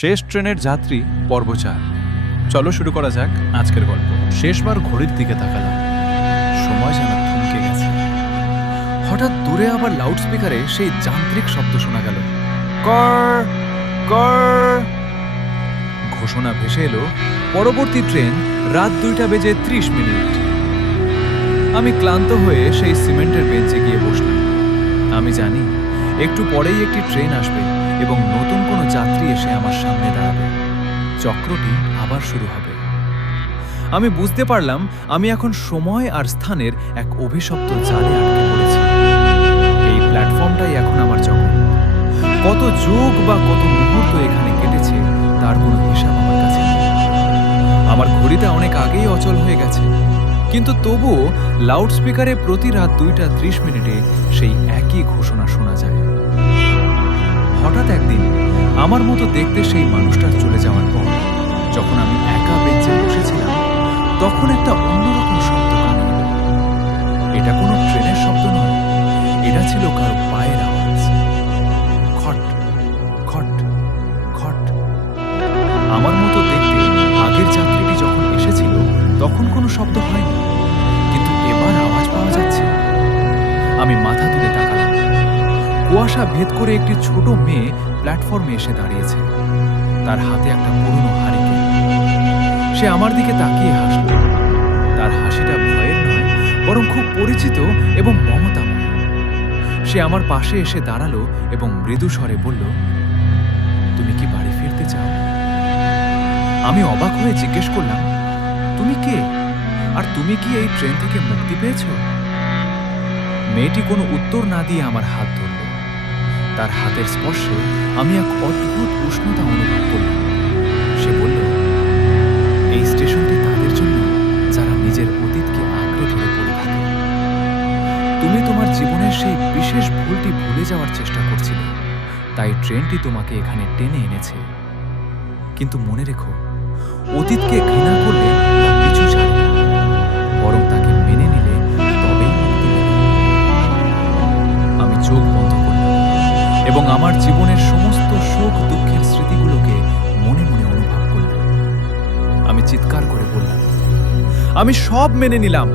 শেষ ট্রেনের যাত্রী পর্ব 4। চলো শুরু করা যাক আজকের গল্প। শেষবার ঘড়ির দিকে তাকালাম, সময় যেন থমকে গেছে। হঠাৎ দূরে আবার লাউডস্পিকারে সেই যান্ত্রিক শব্দ শোনা গেল, কর কর। ঘোষণা ভেসে এলো, পরবর্তী ট্রেন রাত 2:30। আমি ক্লান্ত হয়ে সেই সিমেন্টের বেঞ্চে গিয়ে বসলাম। আমি জানি একটু পরেই একটি ট্রেন আসবে এবং নতুন কোনো যাত্রী এসে আমার সামনে দাঁড়াবে। চক্রটি আবার শুরু হবে। আমি বুঝতে পারলাম আমি এখন সময় আর স্থানের এক অভিশপ্ত জালে আটকে পড়েছি। এই প্ল্যাটফর্মটাই এখন আমার জগৎ। কত যুগ বা কত মুহূর্ত এখানে কেটেছে তার কোনো হিসাব আমার কাছে নেই। আমার ঘড়িটা অনেক আগেই অচল হয়ে গেছে, কিন্তু তবুও লাউডস্পিকারে প্রতি রাত 2:30 সেই একই ঘোষণা শোনা যায়। হঠাৎ একদিন আমার মতো দেখতে সেই মানুষটার চলে যাওয়ার পর যখন আমি একা বেঞ্চে বসেছিলাম, তখন একটা অন্যরকম শব্দ কানে এলো। এটা কোনো ট্রেনের শব্দ নয়, এটা ছিল কারো পায়ের আওয়াজ। খট খট খট। আমার মতো দেখতে আগের যাত্রীটি যখন এসেছিল তখন কোনো শব্দ হয়নি, কিন্তু এবার আওয়াজ পাওয়া যাচ্ছে। আমি মাথা তুলে তাকালাম। কুয়াশা ভেদ করে একটি ছোট মেয়ে প্ল্যাটফর্মে এসে দাঁড়িয়েছে। তার হাতে একটা পুরনো হারিকেন। সে আমার দিকে তাকিয়ে হাসল। তার হাসিটা ভয়ের নয়, বরং খুব পরিচিত এবং মমতাময়। সে আমার পাশে এসে দাঁড়ালো এবং মৃদু স্বরে বলল, তুমি কি বাড়ি ফিরতে চাও? আমি অবাক হয়ে জিজ্ঞেস করলাম, তুমি কে? আর তুমি কি এই ট্রেন থেকে মুক্তি পেয়েছ? মেয়েটি কোনো উত্তর না দিয়ে আমার হাত ধরল। তার হাতের স্পর্শে আমি এক অদ্ভুত উষ্ণতা অনুভব করলাম। সে বলল, এই স্টেশনটি তাদের জন্য যারা নিজের অতীতকে আঁকড়ে ধরে পড়ে থাকে। তুমি তোমার জীবনের সেই বিশেষ ভুলটি ভুলে যাওয়ার চেষ্টা করছিলে, তাই ট্রেনটি তোমাকে এখানে টেনে এনেছে। কিন্তু মনে রেখো, অতীতকে ঘৃণা করলে তা পিছু ছাড়ে না, বরং তাকে মেনে নিলে তবেই মুক্তি মেলে। আমি চোখ বন্ধ করলাম এবং আমার জীবনের সমস্ত শোক দুঃখের স্মৃতিগুলোকে মনে মনে অনুভব করলাম। আমি চিৎকার করে বললাম, আমি সব মেনে নিলাম।